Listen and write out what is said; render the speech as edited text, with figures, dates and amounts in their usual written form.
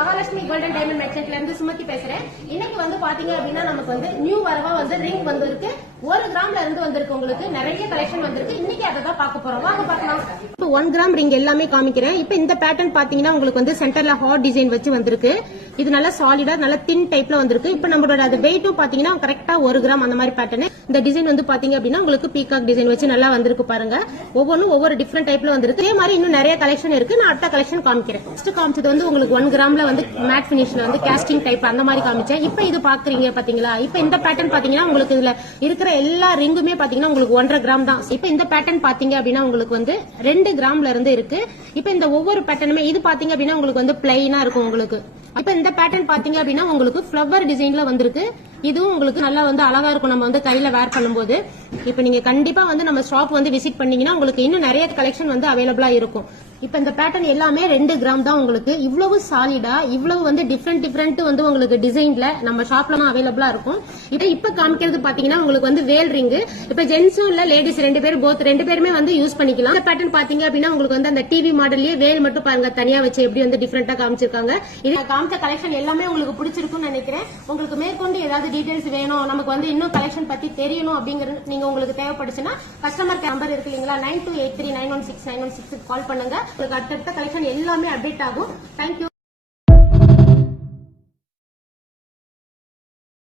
Mahalakshmi golden diamond மெர்ச்சன்ட்ல இருந்து சுமதி பேசுறேன். இன்னைக்கு வந்து பாத்தீங்க அப்படின்னா நமக்கு வந்து நியூ வரவா வந்து ரிங் வந்திருக்கு. 1 கிராம்ல இருந்து வந்திருக்கு. உங்களுக்கு நிறைய கலெக்ஷன் வந்திருக்கு. இன்னைக்கு அதை தான் பார்க்க போறோம். வாங்க பார்க்கலாம். இப்போ 1 கிராம் ரிங் எல்லாமே காமிக்கிறேன். இப்போ இந்த பேட்டர்ன் பாத்தீங்கன்னா உங்களுக்கு வந்து சென்டர்ல ஹார்ட் டிசைன் வச்சு வந்திருக்கு. இது நல்லா சாலிடா நல்ல தின் டைப்ல வந்திருக்கு. இப்போ நம்மளோட அது வெயிட்டும் பாத்தீங்கன்னா கரெக்டா 1 கிராம் அந்த மாதிரி பேட்டர்ன். இந்த டிசைன் வந்து பாத்தீங்க அப்படின்னா உங்களுக்கு பீகாக் டிசைன் வச்சு நல்லா வந்திருக்கு பாருங்க. ஒவ்வொன்றும் ஒவ்வொரு டிஃபரெண்ட் டைப்ல வந்திருக்கு. இதே மாதிரி இன்னும் நிறைய கலெக்ஷன் இருக்கு. நான் அடுத்த கலெக்ஷன் காமிக்கிறேன். ஃபர்ஸ்ட் காமிச்சது வந்து உங்களுக்கு 1 கிராம்ல வந்து மேட் பினிஷ்ல வந்து காஸ்டிங் டைப் அந்த மாதிரி காமிச்சேன். இப்போ இது பாக்குறீங்க பாத்தீங்களா? இப்போ இந்த பேட்டர்ன் பாத்தீங்கன்னா உங்களுக்கு இதுல இருக்கிற எல்லா ரிங்குமே பாத்தீங்கன்னா உங்களுக்கு 1.5 கிராம் தான். இப்போ இந்த பேட்டர்ன் பாத்தீங்க அப்படின்னா உங்களுக்கு வந்து 2 கிராம்ல இருந்து இருக்கு. இப்போ இந்த ஒவ்வொரு பேட்டர்னுமே இது பாத்தீங்க அப்படின்னா உங்களுக்கு வந்து பிளைனா இருக்கும் உங்களுக்கு. இப்ப இந்த பேட்டர்ன் பாத்தீங்க அப்படின்னா உங்களுக்கு ஃபிளவர் டிசைன்ல வந்திருக்கு. இதுவும் உங்களுக்கு நல்லா வந்து அழகா இருக்கும் நம்ம வந்து கையில வேர் பண்ணும்போது. இப்ப நீங்க கண்டிப்பா வந்து நம்ம ஷாப் வந்து விசிட் பண்ணீங்கன்னா உங்களுக்கு இன்னும் நிறைய கலெக்ஷன் வந்து அவைலபிளா இருக்கும். இப்ப இந்த பேட்டர்ன் எல்லாமே 2 கிராம் தான் உங்களுக்கு. இவ்வளவு சாலிடா இவ்வளவு வந்து டிஃபரெண்ட் வந்து உங்களுக்கு டிசைன்ல நம்ம ஷாப்ல அவைலபிளா இருக்கும். இப்ப காமிக்கிறது பாத்தீங்கன்னா உங்களுக்கு வந்து வேல் ரிங். இப்ப ஜென்ஸும் இல்ல லேடிஸ் ரெண்டு பேருமே வந்து யூஸ் பண்ணிக்கலாம். இந்த பேட்டர்ன் பாத்தீங்க அப்படின்னா உங்களுக்கு வந்து அந்த டிவி மாடல்லயே வேல் மட்டும் பாருங்க தனியா வச்சு எப்படி வந்து டிஃபரெண்டா காமிச்சிருக்காங்க. இது காமிச்ச கலெக்ஷன் எல்லாமே உங்களுக்கு பிடிச்சிருக்கும்னு நினைக்கிறேன். உங்களுக்கு மேற்கொண்டு ஏதாவது டீடைல்ஸ் வேணும், நமக்கு வந்து இன்னும் கலெக்ஷன் பத்தி தெரியணும் அப்படிங்கிறது நீங்க உங்களுக்கு தேவைப்படுச்சுன்னா கஸ்டமர் நம்பர் இருக்கு இல்லீங்களா, 9283916916 கால் பண்ணுங்க. உங்களுக்கு அடுத்தடுத்த கலெக்ஷன் எல்லாமே அப்டேட் ஆகும். தேங்க்யூ.